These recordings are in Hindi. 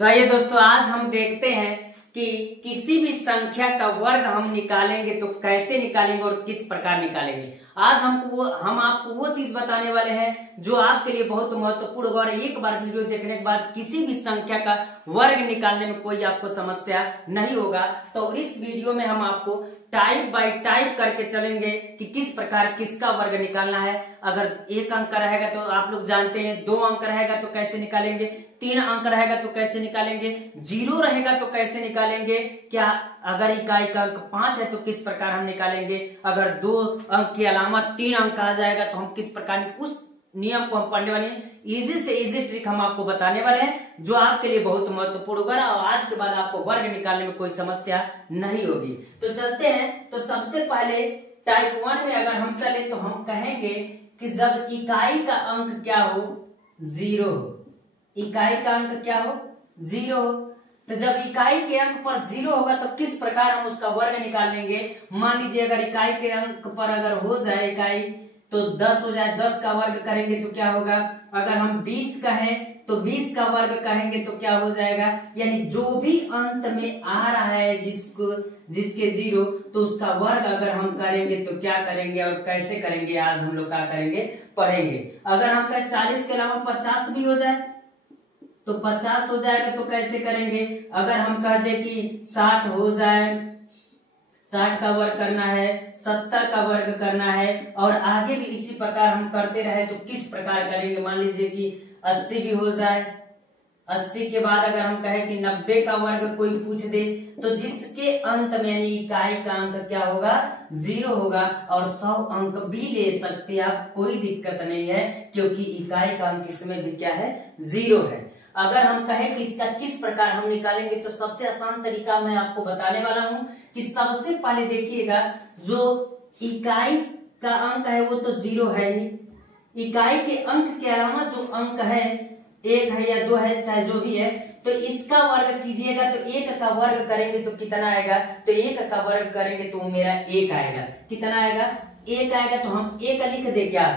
तो आइए दोस्तों, आज हम देखते हैं कि किसी भी संख्या का वर्ग हम निकालेंगे तो कैसे निकालेंगे और किस प्रकार निकालेंगे। आज हम आपको वो चीज बताने वाले हैं जो आपके लिए बहुत महत्वपूर्ण होगा। और एक बार वीडियो देखने के बाद किसी भी संख्या का वर्ग निकालने में कोई आपको समस्या नहीं होगा। तो इस वीडियो में हम आपको टाइप बाय टाइप करके चलेंगे कि किस प्रकार किसका वर्ग निकालना है। अगर एक अंक रहेगा तो आप लोग जानते हैं, 2 अंक रहेगा तो कैसे निकालेंगे, 3 अंक रहेगा तो कैसे निकालेंगे, 0 रहेगा तो कैसे निकालेंगे, क्या अगर इकाई का अंक 5 है तो किस प्रकार हम निकालेंगे, अगर 2 अंक के अलावा 3 अंक आ जाएगा तो हम किस प्रकार, उस नियम को हम पढ़ने वाले हैं। इजी से इजी ट्रिक हम आपको बताने वाले हैं जो आपके लिए बहुत महत्वपूर्ण होगा और आज के बाद आपको वर्ग निकालने में कोई समस्या नहीं होगी। तो चलते हैं। तो सबसे पहले टाइप 1 में अगर हम चले तो हम कहेंगे कि जब इकाई का अंक क्या हो, 0 हो। इकाई का अंक क्या हो, 0 हो। तो जब इकाई के अंक पर 0 होगा तो किस प्रकार हम उसका वर्ग निकाल लेंगे। मान लीजिए अगर इकाई के अंक पर अगर हो जाए इकाई तो 10 हो जाए, 10 का वर्ग करेंगे तो क्या होगा। अगर हम 20 कहें तो 20 का वर्ग कहेंगे तो क्या हो जाएगा। यानी जो भी अंत में आ रहा है जिसके 0 तो उसका वर्ग अगर हम करेंगे तो क्या करेंगे और कैसे करेंगे, आज हम लोग क्या करेंगे पढ़ेंगे। अगर हम कहें 40 के अलावा 50 भी हो जाए तो 50 हो जाएगा तो कैसे करेंगे। अगर हम कह दे कि 60 हो जाए, 60 का वर्ग करना है, 70 का वर्ग करना है और आगे भी इसी प्रकार हम करते रहे तो किस प्रकार करेंगे। मान लीजिए कि 80 भी हो जाए, 80 के बाद अगर हम कहें कि 90 का वर्ग कोई पूछ दे तो जिसके अंत में यानी इकाई का अंक क्या होगा, 0 होगा। और 100 अंक भी ले सकते हैं आप, कोई दिक्कत नहीं है क्योंकि इकाई का अंक इसमें भी क्या है, 0 है। अगर हम कहें कि इसका किस प्रकार हम निकालेंगे तो सबसे आसान तरीका मैं आपको बताने वाला हूं कि सबसे पहले देखिएगा जो इकाई का अंक है वो तो 0 है ही। इकाई के अंक के अलावा जो अंक है 1 है या 2 है, चाहे जो भी है, तो इसका वर्ग कीजिएगा तो 1 का वर्ग करेंगे तो कितना आएगा। तो 1 का वर्ग करेंगे तो मेरा 1 आएगा। कितना आएगा, 1 आएगा। तो हम 1 लिख दे, क्या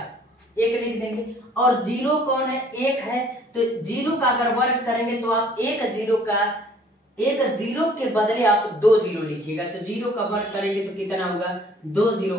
1 लिख देंगे। और 0 कौन है, 1 है। तो 0 का अगर वर्ग करेंगे तो आप 1 0 के बदले आप 2 0 लिखिएगा। तो 0 का वर्ग करेंगे तो कितना होगा, 2 0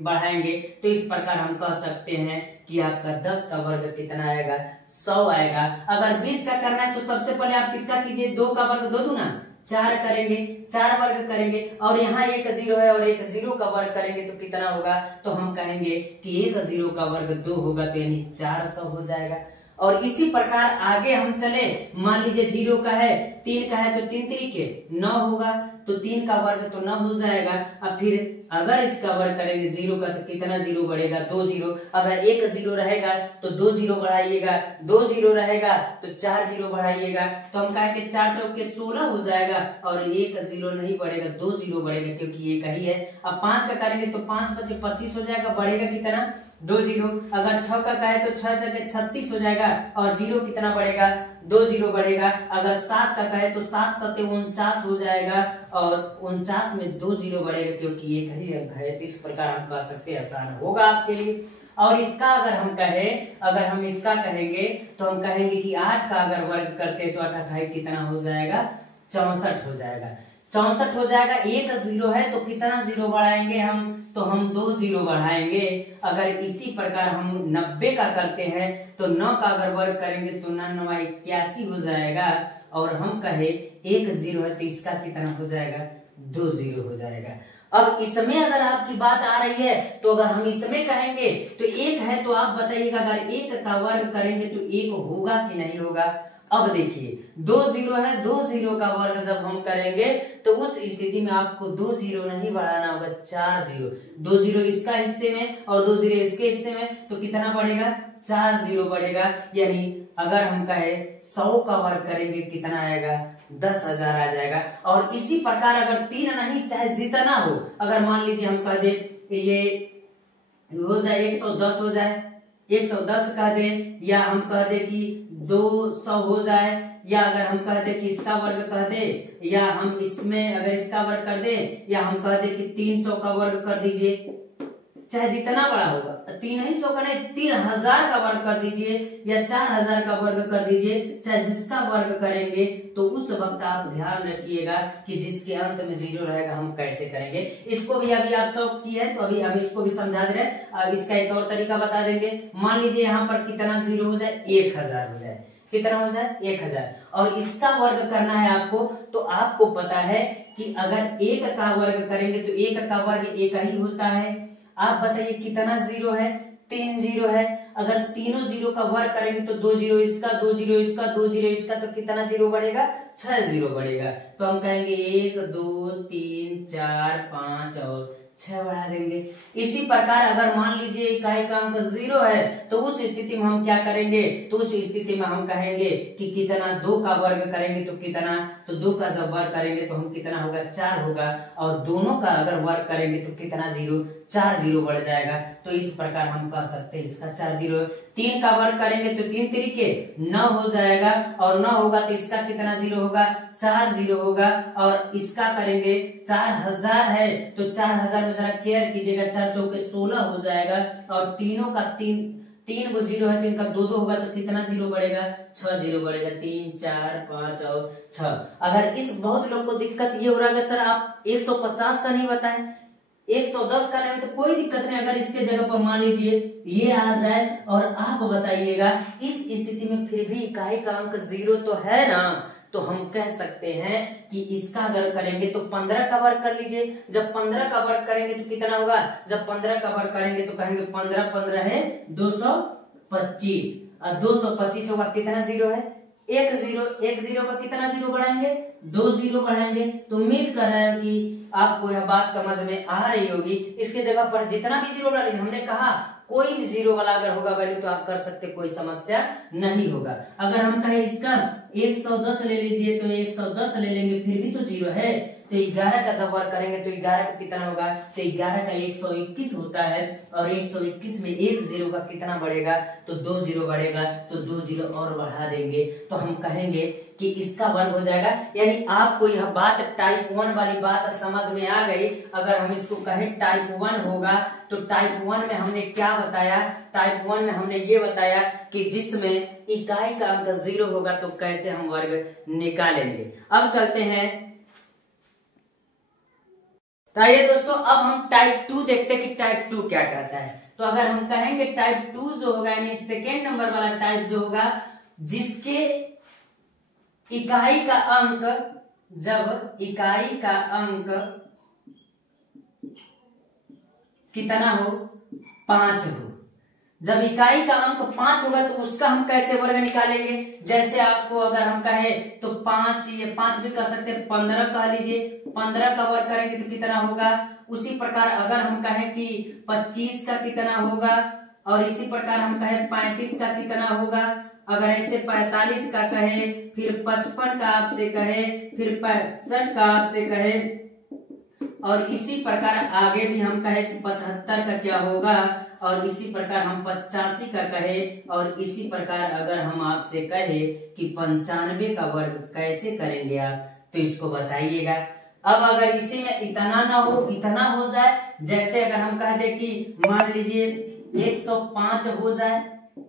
बढ़ाएंगे। तो इस प्रकार हम कह सकते हैं कि आपका 10 का वर्ग कितना आएगा, 100 आएगा। अगर 20 का करना है तो सबसे पहले आप किसका कीजिए, 2 का वर्ग 2 दूना 4 करेंगे, 4 वर्ग करेंगे और यहाँ 1 0 है और 1 0 का वर्ग करेंगे तो कितना होगा। तो हम कहेंगे कि 1 0 का वर्ग 2 होगा तो यानी 400 हो जाएगा। और इसी प्रकार आगे हम चले, मान लीजिए 0 का है, 3 का है तो 3 3 के 9 होगा। तो 3 का वर्ग तो 9 हो जाएगा। अब फिर अगर इसका वर्ग करेंगे 0 का तो कितना 0 बढ़ेगा, 2 0। अगर 1 0 रहेगा तो 2 0 बढ़ाइएगा, 2 0 रहेगा तो 4 0 बढ़ाइएगा। तो हम कहेंगे 4 चौके 16 हो जाएगा और 1 0 नहीं बढ़ेगा, 2 0 बढ़ेगा क्योंकि 1 ही है। अब 5 का करेंगे तो 5 5 25 हो जाएगा, बढ़ेगा कितना, 2 0। अगर 6 का कहे तो 6 6 36 हो जाएगा और 0 कितना बढ़ेगा, 2 0 बढ़ेगा। अगर 7 का कहे तो 7 7 49 हो जाएगा और 49 में 2 0 बढ़ेगा क्योंकि 1 ही अंक है। तो इस प्रकार हम कह सकते हैं, आसान होगा आपके लिए। और इसका अगर हम कहें, अगर हम इसका कहेंगे तो हम कहेंगे कि 8 का अगर वर्ग करते तो 8 8 कितना हो जाएगा, 64 हो जाएगा। 64 हो जाएगा। 1 0 है तो कितना 0 बढ़ाएंगे हम, तो हम 2 0 बढ़ाएंगे। अगर इसी प्रकार हम 90 का करते हैं तो 9 का अगर वर्ग करेंगे तो 9 9 81 हो जाएगा। और हम कहे 1 0 है तो इसका कितना हो जाएगा, 2 0 हो जाएगा। अब इसमें अगर आपकी बात आ रही है तो अगर हम इसमें कहेंगे तो 1 है तो आप बताइएगा अगर 1 का वर्ग करेंगे तो 1 होगा कि नहीं होगा। अब देखिए 2 0 है, 2 0 का वर्ग जब हम करेंगे तो उस स्थिति में आपको 2 0 नहीं बढ़ाना होगा, 4 0। 2 0 इसका हिस्से में और 2 0 इसके हिस्से में तो कितना बढ़ेगा, 4 0 बढ़ेगा। यानी अगर हम कहे 100 का वर्ग करेंगे कितना आएगा, 10,000 आ जाएगा। और इसी प्रकार अगर 3 नहीं चाहे जितना हो, अगर मान लीजिए हम कह दे ये हो जाए 110 हो जाए, 110 कह दे, या हम कह दे कि 200 हो जाए, या अगर हम कह दे कि इसका वर्ग कह दे, या हम इसमें अगर इसका वर्ग कर दे, या हम कह दे कि 300 का वर्ग कर दीजिए, चाहे जितना बड़ा होगा, 300 का नहीं 3000 का वर्ग कर दीजिए या 4000 का वर्ग कर दीजिए, चाहे जिसका वर्ग करेंगे तो उस वक्त आप ध्यान रखिएगा कि जिसके अंत में 0 रहेगा हम कैसे करेंगे। इसको भी अभी आप सब की है तो अभी हम इसको भी समझा दे रहे हैं। अब इसका एक और तरीका बता देंगे। मान लीजिए यहाँ पर कितना 0 हो जाए, 1000 हो जाए, कितना हो जाए 1000, और इसका वर्ग करना है आपको। तो आपको पता है कि अगर 1 का वर्ग करेंगे तो 1 का वर्ग 1 ही होता है। आप बताइए कितना 0 है, 3 0 है। अगर तीनों 0 का वर्ग करेंगे तो 2 0 इसका, 2 0 इसका, 2 0 इसका, तो कितना 0 बढ़ेगा, 6 0 बढ़ेगा। तो हम कहेंगे 1 2 3 4 5 और 6 बढ़ा देंगे। इसी प्रकार अगर मान लीजिए इकाई का अंक 0 है तो उस स्थिति में हम क्या करेंगे, तो उस स्थिति में हम कहेंगे कि कितना 2 का वर्ग करेंगे तो कितना, तो 2 का जब वर्ग करेंगे तो हम कितना होगा, 4 होगा, और दोनों का अगर वर्ग करेंगे तो कितना 0, 4 0 बढ़ जाएगा। तो इस प्रकार हम कह सकते हैं इसका 4 0। 3 का वर्ग करेंगे तो 3 तरीके 9 हो जाएगा, और 9 होगा तो इसका कितना 0 होगा, 4 0 होगा। और इसका करेंगे 4000 है तो 4000 में जरा केयर कीजिएगा, 4 चौके 16 हो जाएगा, और तीनों का 3 वो 0 है तो इनका 2 2 होगा तो कितना 0 बढ़ेगा, 6 0 बढ़ेगा। 3 4 5 और 6। अगर इस बहुत लोग को दिक्कत ये हो रहा है सर आप 150 का नहीं बताएं, 110 का नहीं, तो कोई दिक्कत नहीं। अगर इसके जगह पर मान लीजिए ये आ जाए और आप बताइएगा, इस स्थिति में फिर भी इकाई का अंक 0 तो है ना, तो हम कह सकते हैं कि इसका अगर करेंगे तो 15 का वर्ग कर लीजिए। जब 15 का वर्ग करेंगे तो कितना होगा, जब 15 का वर्ग करेंगे तो कहेंगे 15 15 है 225, और 225 होगा, कितना 0 है, 1 0। 1 0 का कितना 0 बढ़ाएंगे, 2 0 बढ़ाएंगे। तो उम्मीद कर रहे हैं कि आपको यह बात समझ में आ रही होगी। इसके जगह पर जितना भी 0 डालेंगे, हमने कहा कोई भी 0 वाला अगर होगा वैल्यू तो आप कर सकते, कोई समस्या नहीं होगा। अगर हम कहें इसका 110 ले लीजिए तो 110 ले लेंगे, फिर भी तो 0 है, तो 11 का जब वर्ग करेंगे तो 11 का कितना होगा, तो 11 का 121 होता है, और 121 में 1 0 का कितना बढ़ेगा, तो 2 0 बढ़ेगा, तो 2 0 और बढ़ा देंगे तो हम कहेंगे कि इसका वर्ग हो जाएगा। यानी आपको यह बात टाइप 1 वाली बात समझ में आ गई। अगर हम इसको कहें टाइप 1 होगा तो टाइप 1 में हमने क्या बताया, टाइप 1 में हमने ये बताया कि जिसमें इकाई का अंक 0 होगा तो कैसे हम वर्ग निकालेंगे। अब चलते हैं, तो आइए दोस्तों अब हम टाइप 2 देखते हैं कि टाइप 2 क्या कहता है। तो अगर हम कहेंगे टाइप 2 जो होगा, यानी सेकेंड नंबर वाला टाइप जो होगा, जिसके इकाई का अंक, जब इकाई का अंक कितना हो, 5 हो, जब इकाई का अंक 5 होगा तो उसका हम कैसे वर्ग निकालेंगे। जैसे आपको अगर हम कहें तो 5 भी कर सकते हैं, 15 कह लीजिए, 15 का वर्ग करेंगे तो कितना होगा। उसी प्रकार अगर हम कहें कि 25 का कितना होगा, और इसी प्रकार हम कहें 35 का कितना होगा, अगर ऐसे 45 का कहे, फिर 55 का आपसे कहे, फिर 65 का आपसे कहे, और इसी प्रकार आगे भी हम कहे कि 75 का क्या होगा, और इसी प्रकार हम 85 का कहे, और इसी प्रकार अगर हम आपसे कहे कि 95 का वर्ग कैसे करेंगे आप, तो इसको बताइएगा। अब अगर इसी में इतना ना हो, इतना हो जाए, जैसे अगर हम कह दे कि मान लीजिए 105 हो जाए,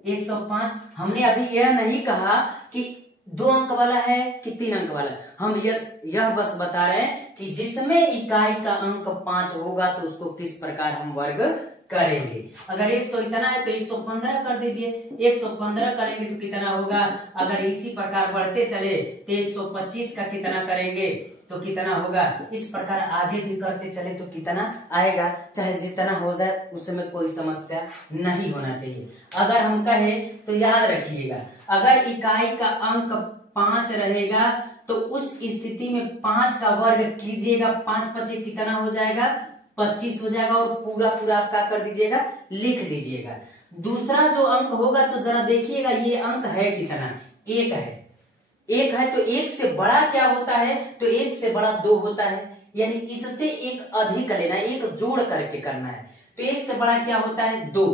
105, हमने अभी यह नहीं कहा कि 2 अंक वाला है कि 3 अंक वाला, हम यह बस बता रहे हैं कि जिसमें इकाई का अंक 5 होगा तो उसको किस प्रकार हम वर्ग करेंगे। अगर 100 इतना है तो 115 कर दीजिए, 115 करेंगे तो कितना होगा। अगर इसी प्रकार बढ़ते चले तो 125 का कितना करेंगे तो कितना होगा। इस प्रकार आगे भी करते चले तो कितना आएगा, चाहे जितना हो जाए उसमें कोई समस्या नहीं होना चाहिए। अगर हम कहें तो याद रखिएगा, अगर इकाई का अंक 5 रहेगा तो उस स्थिति में 5 का वर्ग कीजिएगा, 5 5 कितना हो जाएगा, 25 हो जाएगा, और पूरा पूरा आप क्या कर दीजिएगा, लिख दीजिएगा। दूसरा जो अंक होगा तो जरा देखिएगा ये अंक है कितना, 1 है, 1 है, तो 1 से बड़ा क्या होता है, तो 1 से बड़ा 2 होता है, यानी इससे एक अधिक लेना, एक जोड़ करके करना है। तो 1 से बड़ा क्या होता है, 2,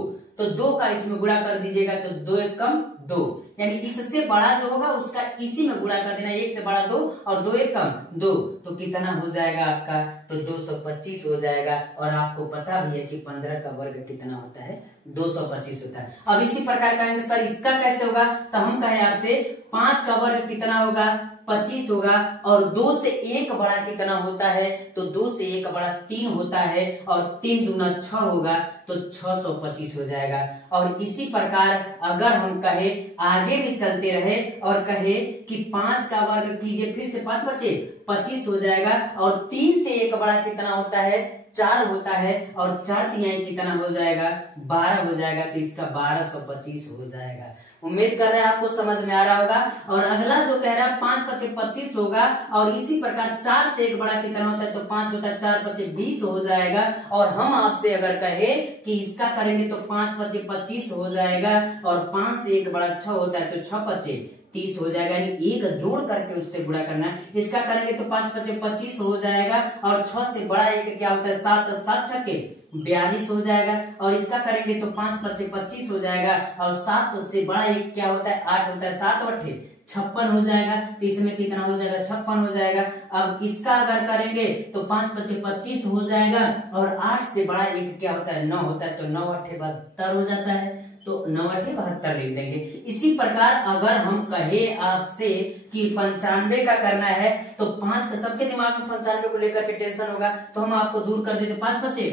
तो 2 का इसमें गुणा कर दीजिएगा तो 2 एक कम 2, यानी इससे बड़ा जो होगा उसका इसी में गुणा कर देना, 1 से बड़ा 2 और 2 एक कम 2, तो कितना हो जाएगा आपका, तो 225 हो जाएगा। और आपको पता भी है कि 15 का वर्ग कितना होता है, 225 होता है। अब इसी प्रकार कहेंगे सर इसका कैसे होगा, तो हम कहें आपसे 5 का वर्ग कितना होगा, 25 होगा, और 2 से 1 बड़ा कितना होता है, तो 2 से 1 बड़ा 3 होता है, और 3 दूना 6 होगा, तो 625 हो जाएगा। और इसी प्रकार अगर हम कहे आगे भी चलते रहे और कहे कि 5 का वर्ग कीजिए, फिर से 5 बचे 25 हो जाएगा, और 3 से 1 बड़ा कितना होता है, 4 होता है, और 4 तिहाई कितना हो जाएगा, 12 हो जाएगा, तो इसका 1225 हो जाएगा। उम्मीद कर रहे हैं आपको समझ में आ रहा होगा। और अगला जो कह रहा है 5 पचे 25 होगा, और इसी प्रकार 4 से 1 बड़ा कितना होता है, तो 5 होता है, 4 पचे 20 हो जाएगा। और हम आपसे अगर कहे कि इसका करेंगे तो 5 पचे 25 हो जाएगा, और 5 से 1 बड़ा 6 होता है, तो 6 पचे 30 हो जाएगा, यानी 1 जोड़ करके उससे गुणा करना है। इसका करेंगे तो 5 पचे 25 हो जाएगा, और 6 से बड़ा 1 क्या होता है, 7 7 छक्के 42 हो जाएगा। और इसका करेंगे तो 5 पचे 25 हो जाएगा, और 7 से बड़ा 1 क्या होता है, 8 होता है, 7 8 56 हो जाएगा, तो इसमें कितना हो जाएगा, 56 हो जाएगा। अब इसका अगर करेंगे तो 5 पचे 25 हो जाएगा, और 8 से बड़ा 1 क्या होता है, 9 होता है, तो 9 8 72 हो जाता है, तो 9 8 72 लिख देंगे। इसी प्रकार अगर हम कहे आपसे कि 95 का करना है, तो 5 का, सबके दिमाग में 95 को लेकर के टेंशन होगा, तो हम आपको दूर कर देते, 5 बचे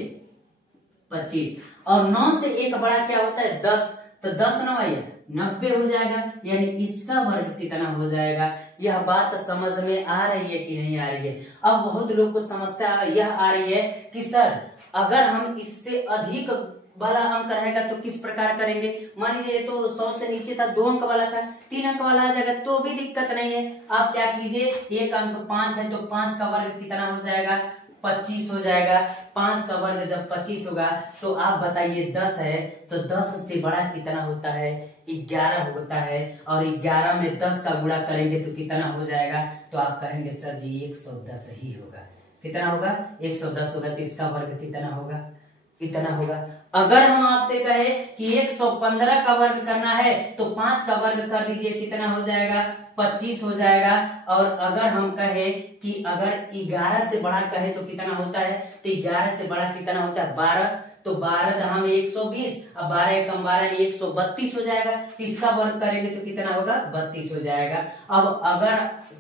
25, और 9 से 1 बड़ा क्या होता है, 10, तो 10 9 आइए 90 हो जाएगा, यानी इसका वर्ग कितना हो जाएगा। यह बात समझ में आ रही है कि नहीं आ रही है। अब बहुत लोगों को समस्या यह आ रही है कि सर अगर हम इससे अधिक वाला अंक रहेगा तो किस प्रकार करेंगे। मान लीजिए तो 100 से नीचे था, 2 अंक वाला था, 3 अंक वाला आ जाएगा तो भी दिक्कत नहीं है। आप क्या कीजिए, एक अंक 5 है तो 5 का वर्ग कितना हो जाएगा, 25 हो जाएगा। 5 का वर्ग जब 25 होगा तो आप बताइए 10 है, तो 10 से बड़ा कितना होता है, 11 होता है, और 11 में 10 का गुणा करेंगे तो कितना हो जाएगा, तो आप कहेंगे सर जी 110 ही होगा। कितना होगा, 110 होगा, तो इसका वर्ग कितना होगा, इतना होगा। अगर हम आपसे कहे कि 115 का वर्ग करना है तो 5 का वर्ग कर दीजिए, कितना हो जाएगा, 25 हो जाएगा। और अगर हम कहे कि अगर 11 से बड़ा कहे तो कितना होता है, तो 11 से बड़ा कितना होता है, 12, तो 12 दहाम 120, अब 12 एकम 12 132 हो जाएगा। तो इसका वर्ग करेंगे तो कितना होगा, 32 हो जाएगा। अब अगर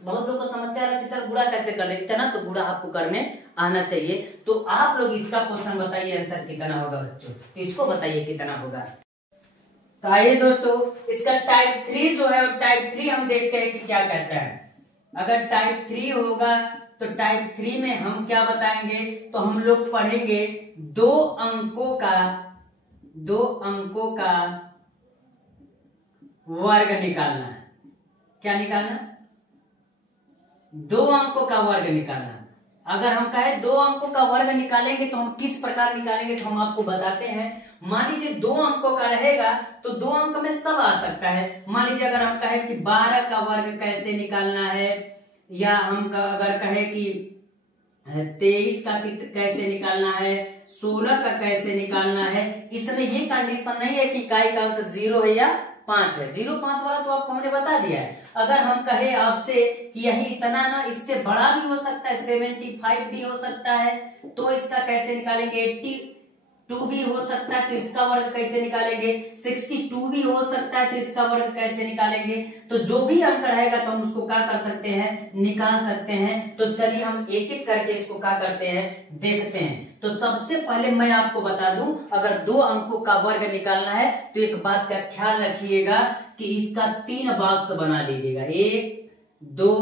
बहुत लोगों को समस्या है कि सर गुणा कैसे करने, इतना तो गुणा आपको करने आना चाहिए, तो आप लोग इसका क्वेश्चन बताइए आंसर कितना होगा बच्चों, तो इसको बताइए कितना होगा। तो आइए दोस्तों, इसका टाइप 3 जो है, टाइप 3 हम देखते हैं कि क्या कहता है। अगर टाइप 3 होगा तो टाइप 3 में हम क्या बताएंगे, तो हम लोग पढ़ेंगे 2 अंकों का वर्ग निकालना है। क्या निकालना, 2 अंकों का वर्ग निकालना। अगर हम कहें 2 अंकों का वर्ग निकालेंगे तो हम किस प्रकार निकालेंगे, तो हम आपको बताते हैं। मान लीजिए 2 अंकों का रहेगा तो 2 अंक में सब आ सकता है। मान लीजिए अगर हम कहें कि 12 का वर्ग कैसे निकालना है, या हम अगर कहें कि 23 का कैसे निकालना है, 16 का कैसे निकालना है, इसमें ये कंडीशन नहीं है कि इकाई का अंक 0 है या 5 है। 0 5 वाला तो आपको हमने बता दिया है। अगर हम कहे आपसे कि यही इतना ना, इससे बड़ा भी हो सकता है, 75 भी हो सकता है, तो इसका कैसे निकालेंगे, 82 भी हो सकता है, तो इसका वर्ग कैसे निकालेंगे, 62 भी हो सकता है, तो इसका वर्ग कैसे निकालेंगे। तो जो भी अंक रहेगा तो हम उसको क्या कर सकते हैं, निकाल सकते हैं। तो चलिए हम एक एक करके इसको क्या करते हैं, देखते हैं। तो सबसे पहले मैं आपको बता दूं, अगर 2 अंकों का वर्ग निकालना है तो एक बात का ख्याल रखिएगा कि इसका 3 बॉक्स बना लीजिएगा, 1 2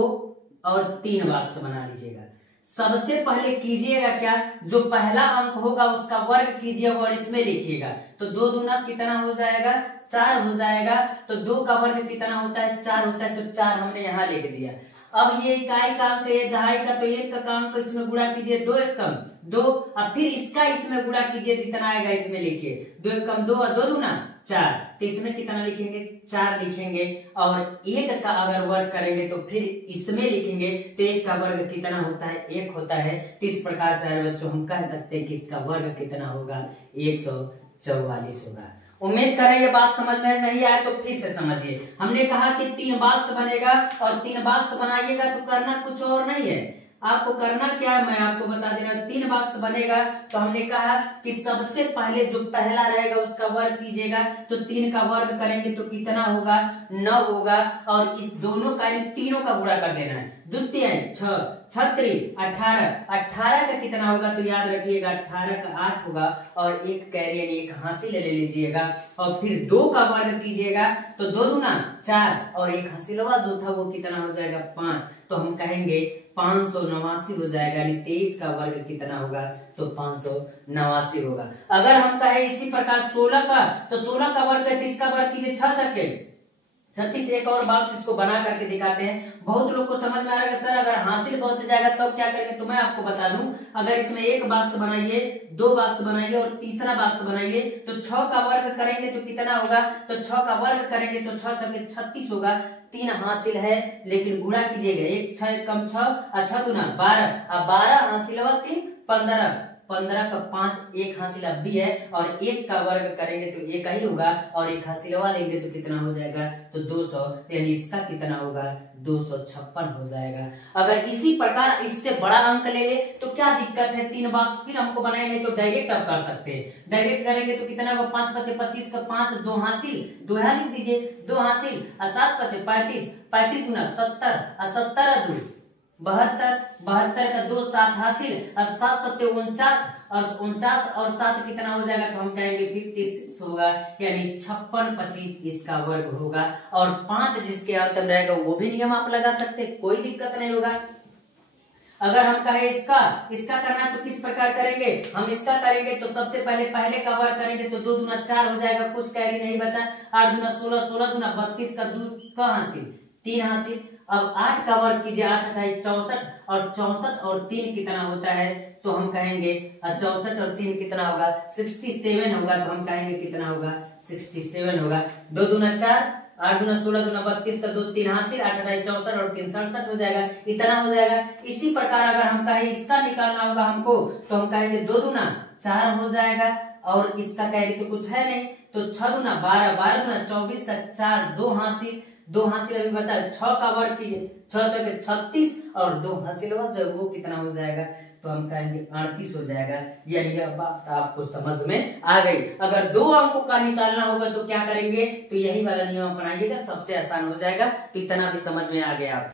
और 3 बॉक्स बना लीजिएगा। सबसे पहले कीजिएगा क्या, जो पहला अंक होगा उसका वर्ग कीजिएगा और इसमें लिखिएगा। तो 2 दूना कितना हो जाएगा, 4 हो जाएगा। तो 2 का वर्ग कितना होता है, 4 होता है, तो 4 हमने यहाँ लिख दिया। अब ये इकाई का अंक, ये दहाई का, तो 1 का अंक इसमें गुणा कीजिए, 2 एक कम 2, अब फिर इसका इसमें गुणा कीजिए, जितना आएगा इसमें लिखिए, 2 एक कम 2 और 2 दूना 4, तो इसमें कितना लिखेंगे, 4 लिखेंगे। और 1 का अगर वर्ग करेंगे तो फिर इसमें लिखेंगे, तो 1 का वर्ग कितना होता है, 1 होता है। तो इस प्रकार प्यारे बच्चों हम कह सकते हैं कि इसका वर्ग कितना होगा, 144 होगा। उम्मीद करें ये बात समझ में नहीं आए तो फिर से समझिए। हमने कहा कि 3 बॉक्स बनेगा और 3 बॉक्स बनाइएगा तो करना कुछ और नहीं है, आपको करना क्या है मैं आपको बता दे रहा हूं। 3 बॉक्स बनेगा तो हमने कहा कि सबसे पहले जो पहला रहेगा उसका वर्ग कीजिएगा, तो 3 का वर्ग करेंगे तो कितना होगा 9 होगा, और इस दोनों का तीनों का गुणा कर देना है। द्वितीय 6 छत्री 18, 18 का कितना होगा तो याद रखिएगा 18 का 8 होगा, और एक कैरी यानी एक हासिल ले लीजिएगा, और फिर 2 का वर्ग कीजिएगा तो 2 दूना 4, और एक हासिलवा जो था वो कितना हो जाएगा 5, तो हम कहेंगे 589 हो जाएगा, यानी 23 का वर्ग कितना होगा तो 589 होगा। अगर हम कहें इसी प्रकार 16 का, तो 16 का वर्ग 33 का वर्ग कीजिए 6 छक्के 36। एक और बॉक्स इसको बना करके दिखाते हैं, बहुत लोग को समझ में आ रहा है सर अगर हासिल बच जाएगा तब क्या करेंगे, तो मैं आपको बता दूं, अगर इसमें एक बॉक्स बनाइए, 2 बॉक्स बनाइए और तीसरा बॉक्स बनाइए, तो 6 का वर्ग करेंगे तो कितना होगा, तो 6 का वर्ग करेंगे तो 6 छक्के 36 होगा। 3 हासिल है लेकिन गुणा कीजिएगा, 1 6 कम 6 अच्छा दूना 12, अब 12 हासिल हुआ 3 15, 15 का 5 एक हासिल अब भी है, और 1 का वर्ग करेंगे तो 1 ही होगा, और एक हासिलवा लेंगे तो कितना हो जाएगा तो 200, यानी इसका कितना होगा 256 हो जाएगा। अगर इसी प्रकार इससे बड़ा अंक ले ले तो क्या दिक्कत है, 3 बॉक्स फिर हमको बनाए नहीं तो डायरेक्ट आप कर सकते हैं। डायरेक्ट करेंगे तो कितना होगा 5 5 25 का 5 2 हासिल, 2 यहाँ लिख दीजिए 2 हासिल, 7 5 35, 35 गुना 70, 70 2 72, 72 का 2 7 हासिल, और 7 7 49, और 49 और 7 कितना हो जाएगा तो हम कहेंगे 56 होगा, यानी 56 25 इसका वर्ग होगा, और 5 जिसके अंत में रहेगा वो भी नियम आप लगा सकते, कोई दिक्कत नहीं होगा। अगर हम कहें इसका करना है तो किस प्रकार करेंगे, हम इसका करेंगे तो सबसे पहले का वर्ग करेंगे तो 2 दूना 4 हो जाएगा, कुछ कैरी नहीं बचा, 8 दूना 16, 16 दूना 32 का 2 का हासिल 3 हासिल, अब 8 का वर्ग कीजिए, 8 8 64, और 64 और 3 कितना होता है तो हम कहेंगे 64 और 3 कितना होगा 67 होगा, तो हम कहेंगे कितना होगा 67 होगा। 2 दूना 4, 8 दूना 16 दूना 32 का 2 3 हासिल, 8 8 64 और 3 67 हो जाएगा, इतना हो जाएगा। इसी प्रकार अगर हम कहें इसका निकालना होगा हमको तो हम कहेंगे 2 दूना 4 हो जाएगा, और इसका कहेंगे तो कुछ है नहीं, तो 6 दूना 12, 12 दूना 24 का 4 2 हासिल, 2 हासिल अभी बचा, 6 का वर्ग कीजिए 6 6 36, और 2 हासिल वो कितना हो जाएगा तो हम कहेंगे 38 हो जाएगा। यानी यह बात आपको समझ में आ गई। अगर 2 अंकों का निकालना होगा तो क्या करेंगे, तो यही वाला नियम अपनाइएगा, सबसे आसान हो जाएगा। तो इतना भी समझ में आ गया आप।